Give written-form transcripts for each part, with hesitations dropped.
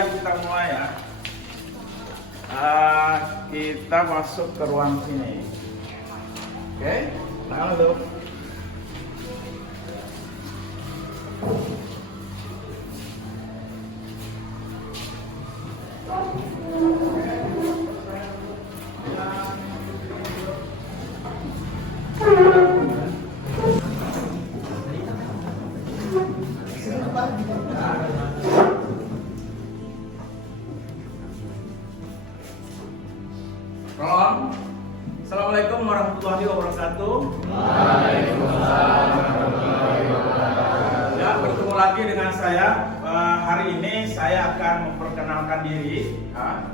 ya kita mulai ya. Kita masuk ke ruang sini. Oke, lalu Ron, Assalamualaikum warahmatullahi wabarakatuh. Waalaikumsalam warahmatullahi wabarakatuh. Ya, bertemu lagi dengan saya. Hari ini saya akan memperkenalkan diri,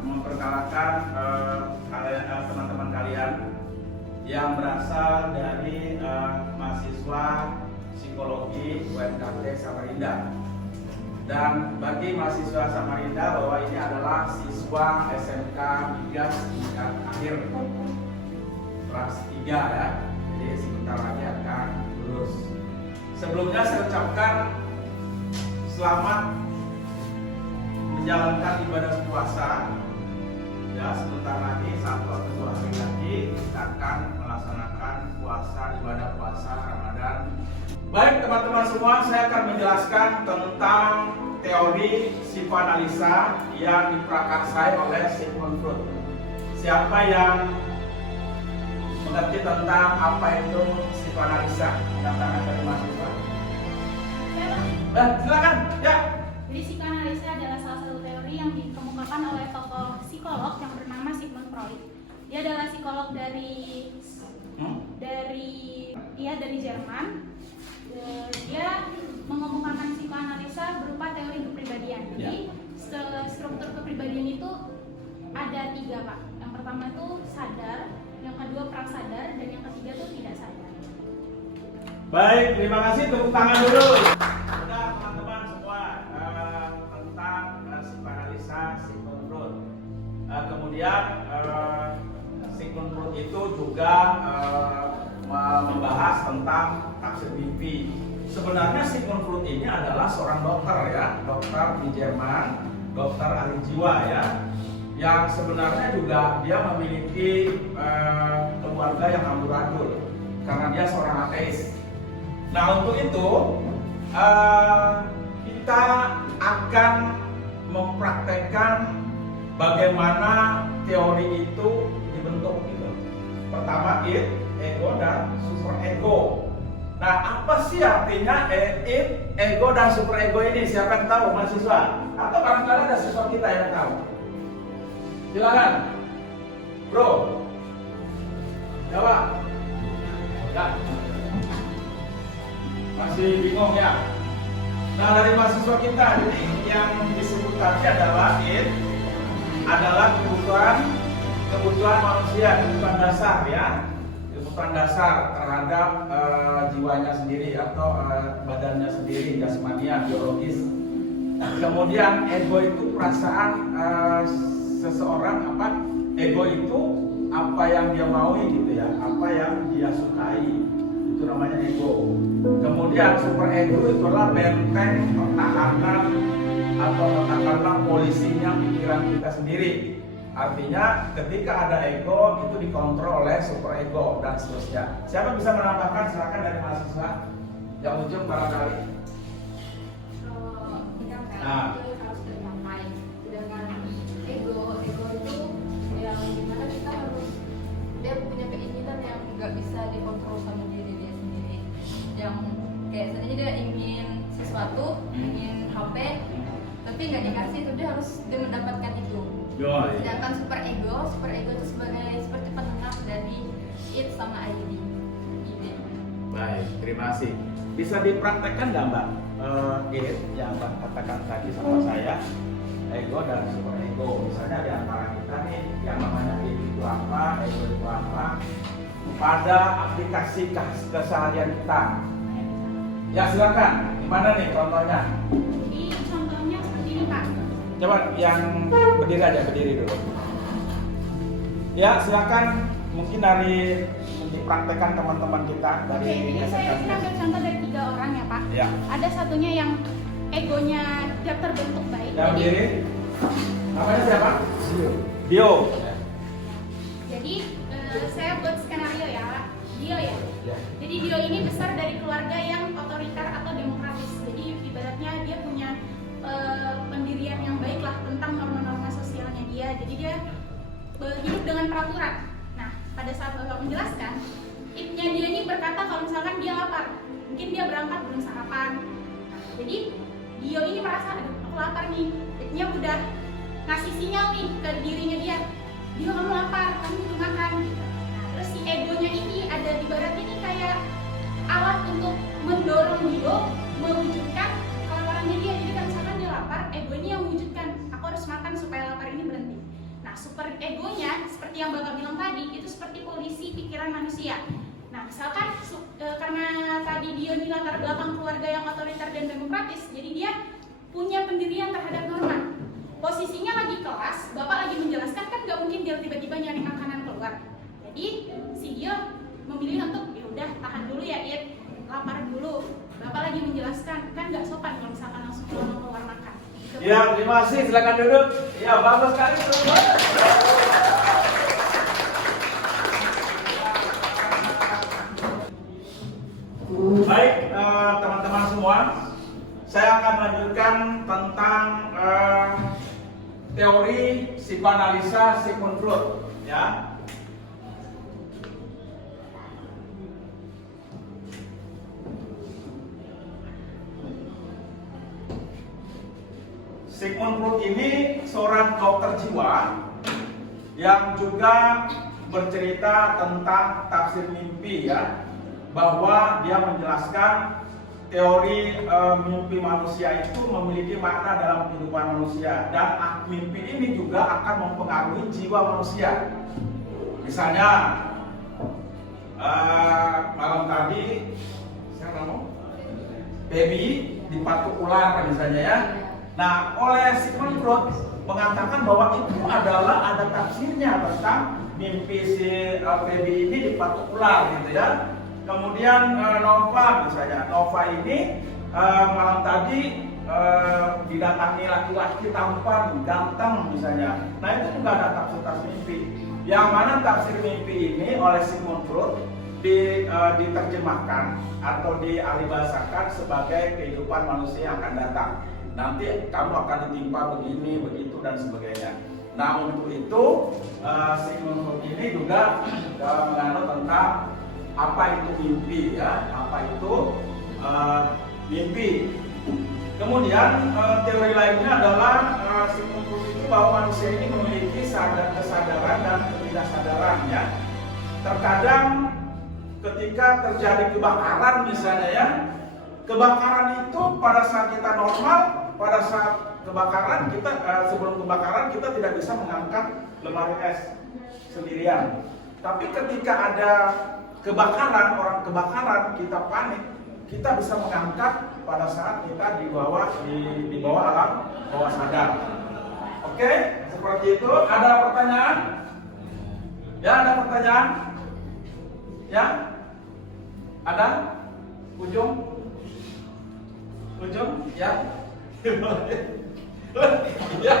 memperkenalkan teman-teman kalian yang berasal dari mahasiswa psikologi UMKT Samarinda. Dan bagi mahasiswa Samarinda bahwa ini adalah siswa SMK Migas tingkat akhir kelas 3 ya. Jadi sebentar lagi akan lulus. Sebelumnya saya ucapkan selamat menjalankan ibadah puasa. Ya, sebentar lagi 1 atau 2 hari lagi kita akan melaksanakan puasa, ibadah puasa Ramadan. Baik teman-teman semua, saya akan menjelaskan tentang teori psikoanalisa yang diprakarsai oleh Sigmund Freud. Siapa yang mengerti tentang apa itu psikoanalisa? Tangan dari mahasiswa. Silakan. Ya. Jadi psikoanalisa adalah salah satu teori yang dikemukakan oleh tokoh psikolog yang bernama Sigmund Freud. Dia adalah psikolog dari Jerman. Dia mengemukakan psikoanalisa berupa teori kepribadian. Jadi struktur kepribadian itu ada 3, Pak. Yang pertama itu sadar, yang kedua prasadar, dan yang ketiga itu tidak sadar. Baik, terima kasih, tepuk tangan dulu. Sudah teman-teman semua tentang psikoanalisa Sigmund Freud. Kemudian Sigmund Freud itu juga membahas tentang tafsir mimpi. Sebenarnya Sigmund Freud ini adalah seorang dokter ya, dokter di Jerman, dokter ahli jiwa ya, yang sebenarnya juga dia memiliki keluarga yang amburadul karena dia seorang ateis. Nah untuk itu kita akan mempraktekkan bagaimana teori itu dibentuk gitu. Pertama ego dan super ego. Nah, apa sih artinya ego dan super ego ini? Siapa yang tahu, mahasiswa? Atau barangkali ada siswa kita yang tahu? Silakan, bro. Jawab. Ya. Masih bingung ya? Nah, dari mahasiswa kita, jadi yang disebut tadi adalah kebutuhan manusia, kebutuhan dasar ya. Kebutuhan dasar terhadap jiwanya sendiri atau badannya sendiri, jasmania, biologis. Kemudian ego itu perasaan seseorang, ego itu apa yang dia maui gitu ya, apa yang dia sukai, itu namanya ego. Kemudian super ego itulah benteng pertahanan atau katakanlah polisinya pikiran kita sendiri. Artinya ketika ada ego itu dikontrol oleh super ego dan seterusnya. Siapa bisa menambahkan? Silakan dari mahasiswa yang ujung barangkali. Itu harus tercapai. Sedangkan ego itu yang dimana kita harus, dia punya keinginan yang nggak bisa dikontrol sama diri dia sendiri. Yang kayak sebenarnya dia ingin sesuatu, ingin HP, tapi nggak dikasih, itu dia harus mendapatkan itu. Sedangkan super ego itu sebagai seperti penengah dari id sama id. Baik, terima kasih. Bisa dipraktekkan nggak Mbak? Id yang Mbak katakan tadi sama saya, ego dan super ego. Misalnya di antara kita nih, yang namanya id itu apa, ego itu apa, pada aplikasi keseharian kita. Ya silakan. Gimana nih contohnya? Jadi contohnya seperti ini, Pak. Coba yang berdiri aja, berdiri dulu. Ya, silakan. Mungkin dari dipraktekkan teman-teman kita dari Oke, jadi saya ambil contoh dari 3 orang ya, Pak. Ya. Ada satunya yang egonya tidak terbentuk baik. Yang berdiri. Namanya siapa? Dio. Jadi saya buat skenario ya, Pak. Dio ya. Jadi Dio ini besar dari keluarga yang otoriter atau demokratis. Jadi ibaratnya dia punya pendirian yang baik lah tentang norma-norma sosialnya dia. Jadi dia hidup dengan peraturan. Nah, pada saat Bapak menjelaskan, ipnya dia ini berkata kalau misalkan dia lapar, mungkin dia berangkat belum sarapan. Nah, jadi Dio ini merasa, aduh aku lapar nih. Ipnya udah ngasih sinyal nih ke dirinya dia, Dio kamu lapar, kamu butuh makan. Nah, terus si egonya ini ada di barat ini kayak alat untuk mendorong Dio mewujudkan kelaparannya dia. Jadi kalau misalkan dia lapar, egonya yang mewujudkan, aku harus makan supaya lapar ini berhenti. Nah, super egonya seperti yang Bapak bilang tadi, itu seperti polisi pikiran manusia. Nah, misalkan karena tadi Dio ini latar belakang keluarga yang otoriter dan demokratis, jadi dia punya pendirian terhadap norma. Posisinya lagi kelas, Bapak lagi menjelaskan, kan nggak mungkin dia tiba-tiba nyari makanan keluar. Jadi si Dio memilih untuk ya udah tahan dulu ya It, lapar dulu. Bapak lagi menjelaskan, kan nggak sopan kalau misalkan langsung keluar makan. Ya, terima kasih. Silakan duduk. Ya, bagus sekali. Baik, teman-teman semua, saya akan lanjutkan tentang teori psikoanalisa Sigmund Freud, ya. Sigmund Freud ini seorang dokter jiwa yang juga bercerita tentang tafsir mimpi, ya, bahwa dia menjelaskan teori mimpi manusia itu memiliki makna dalam kehidupan manusia, dan mimpi ini juga akan mempengaruhi jiwa manusia. Misalnya malam tadi saya ngomong baby dipatuk ular misalnya, ya. Nah, oleh Sigmund Freud mengatakan bahwa itu adalah ada tafsirnya tentang mimpi si baby ini dipatuk ular, gitu ya. Kemudian Nova misalnya, Nova ini malam tadi didatangi laki-laki tampan, ganteng misalnya. Nah, itu juga ada tafsir mimpi. Yang mana tafsir mimpi ini oleh Sigmund Freud diterjemahkan atau dialihbahasakan sebagai kehidupan manusia yang akan datang. Nanti kamu akan ditimpa begini, begitu, dan sebagainya. Nah, untuk itu Sigmund Freud ini juga mengandung tentang apa itu mimpi, ya, apa itu mimpi. Kemudian teori lainnya adalah Sigmund Freud itu bahwa manusia ini memiliki kesadaran dan ketidaksadaran, ya. Terkadang ketika terjadi kebakaran misalnya, ya, kebakaran itu pada saat kita normal, pada saat kebakaran kita sebelum kebakaran kita tidak bisa mengangkat lemari es sendirian. Tapi ketika ada kebakaran, orang kebakaran, kita panik, kita bisa mengangkat pada saat kita di bawah alam bawah sadar. Oke, seperti itu. Ada pertanyaan? Ya, ada pertanyaan? Ya? Ada? Ujung? Ya? Ya?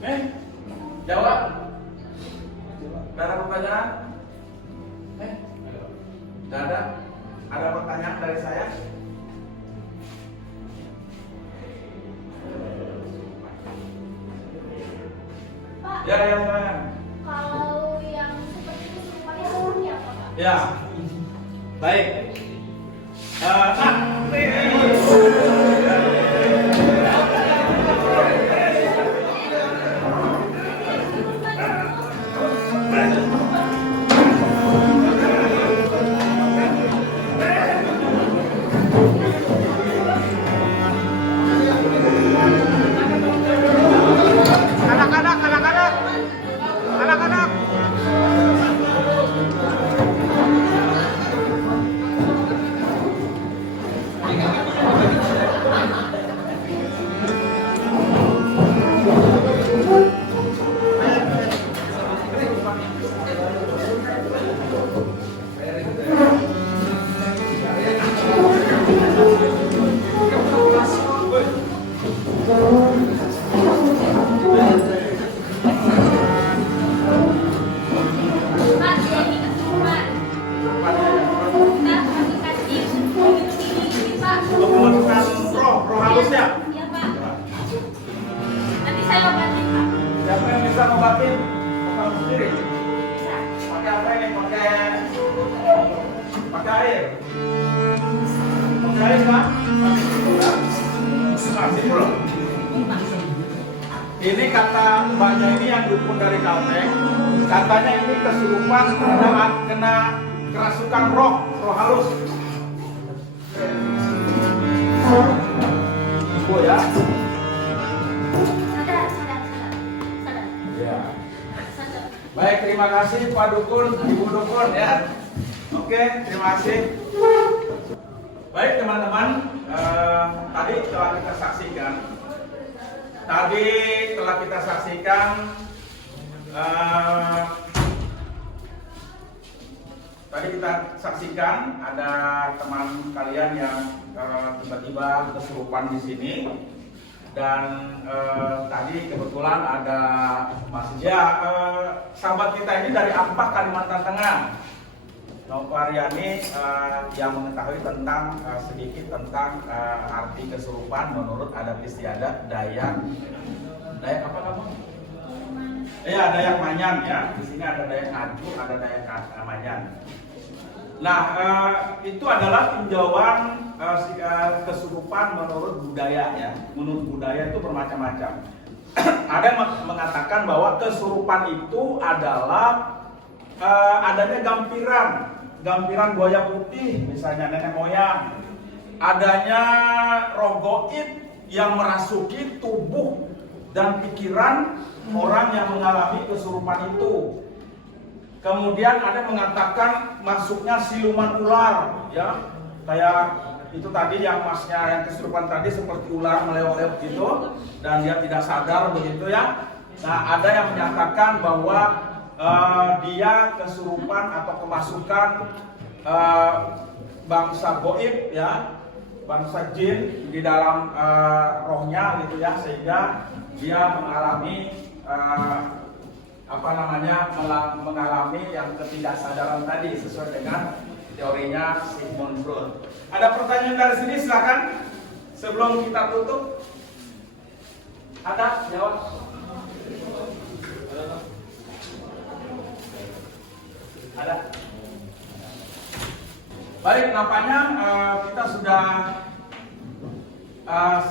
Nih, jawab. Ada pertanyaan? Tidak ada? Ada pertanyaan dari saya? Pak, Ya, saya. kalau yang seperti itu semuanya seperti apa, Pak? Ya, baik. saya obatin Pak. Siapa yang bisa ngobatin? Kamu sendiri. Bisa. Pakai apa ini? Pakai air. Pakai air kan? Pakai sipul kan? Nah, sipul. Ini kata mbaknya ini yang dukun dari Kalteng. Katanya ini kesurupan kena kerasukan roh halus. Ibu ya. Sadar. Ya. Sadar. Baik, terima kasih Pak Dukun, Ibu Dukun ya. Oke, terima kasih. Baik teman-teman, tadi telah kita saksikan. Ada teman kalian yang tiba-tiba kesurupan di sini. Dan tadi kebetulan ada sahabat kita ini dari Ampak, Kalimantan Tengah, Novaryani, yang mengetahui tentang sedikit tentang arti kesurupan menurut adat istiadat Dayak apa kamu? Iya, Dayak Manyan ya. Di sini ada Dayak Ngaju, ada Dayak Manyan. Nah, itu adalah tinjauan kesurupan menurut budaya ya. Menurut budaya itu bermacam-macam. Ada yang mengatakan bahwa kesurupan itu adalah adanya gampiran buaya putih, misalnya nenek moyang. Adanya roh gaib yang merasuki tubuh dan pikiran orang yang mengalami kesurupan itu. Kemudian ada yang mengatakan masuknya siluman ular, ya, kayak itu tadi yang masnya yang kesurupan tadi seperti ular melewat gitu dan dia tidak sadar begitu ya. Nah, ada yang menyatakan bahwa dia kesurupan atau kemasukan bangsa gaib ya, bangsa jin di dalam rohnya gitu ya, sehingga dia mengalami mengalami yang ketidaksadaran tadi sesuai dengan teorinya Sigmund Freud. Ada pertanyaan dari sini, silakan sebelum kita tutup. Ada jawab? Ada. Baik, nampaknya kita sudah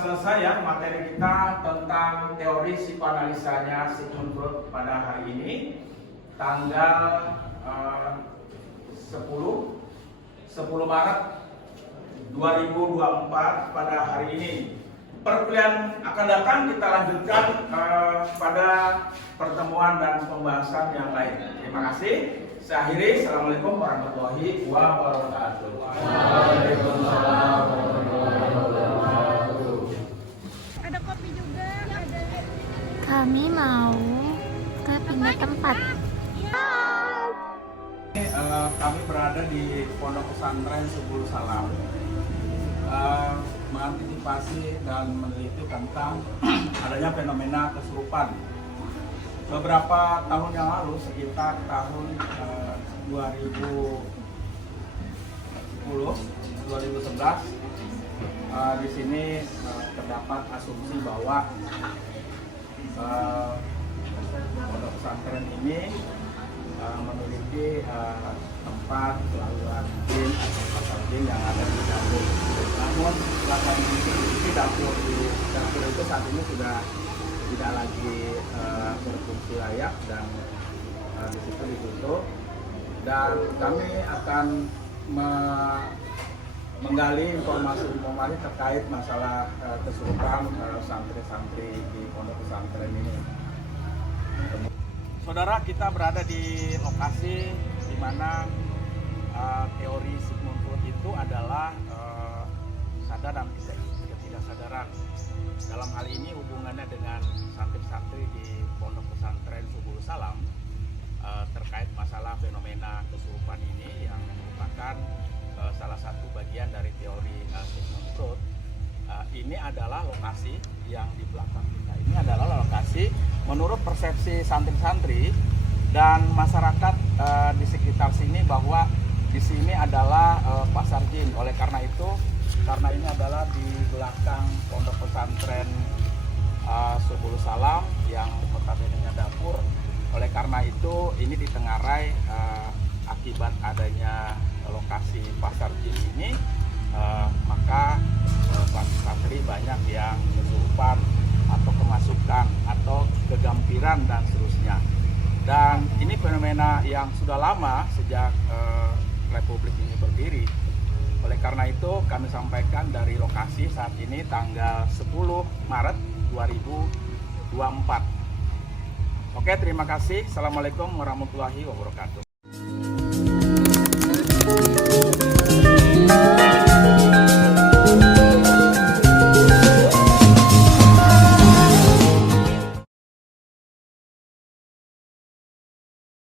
selesai ya materi kita tentang teori psikoanalisanya Sigmund Freud pada hari ini, tanggal 10 Maret 2024 pada hari ini. Perkuliahan akan datang kita lanjutkan pada pertemuan dan pembahasan yang lain. Terima kasih. Saya akhiri. Assalamualaikum warahmatullahi wabarakatuh. Waalaikumsalam. Ada kopi juga, ada. Kami mau ke pindah tempat. Kami berada di Pondok Pesantren Subul Salam, mengantisipasi dan meneliti tentang adanya fenomena kesurupan. Beberapa tahun yang lalu, sekitar tahun 2011, di sini terdapat asumsi bahwa pondok pesantren ini memiliki tempat pelabuhan jin atau pasar jin yang ada di dapur. Namun setelah di dapur itu saat ini sudah tidak lagi berfungsi layak dan di situ ditutup. Dan kami akan menggali informasi terkait masalah kesurupan santri-santri di pondok pesantren ini. Saudara, kita berada di lokasi di mana teori Sigmund Freud itu adalah sadar dan ketidaksadaran. Dalam hal ini hubungannya dengan santri-santri di pondok pesantren Subul Salam terkait masalah fenomena kesurupan ini yang merupakan salah satu bagian dari teori Sigmund Freud. Ini adalah lokasi yang di belakang kita. Ini adalah lokasi menurut persepsi santri-santri dan masyarakat di sekitar sini bahwa di sini adalah pasar jin. Oleh karena itu, karena ini adalah di belakang pondok pesantren Sepuluh Salam yang notabene dapur. Oleh karena itu ini ditengarai akibat adanya lokasi pasar jin ini, maka santri banyak yang kesurupan atau kemasukan atau kegampiran dan seterusnya. Dan ini fenomena yang sudah lama sejak Republik ini berdiri. Oleh karena itu kami sampaikan dari lokasi saat ini tanggal 10 Maret 2024. Oke, terima kasih. Assalamualaikum warahmatullahi wabarakatuh.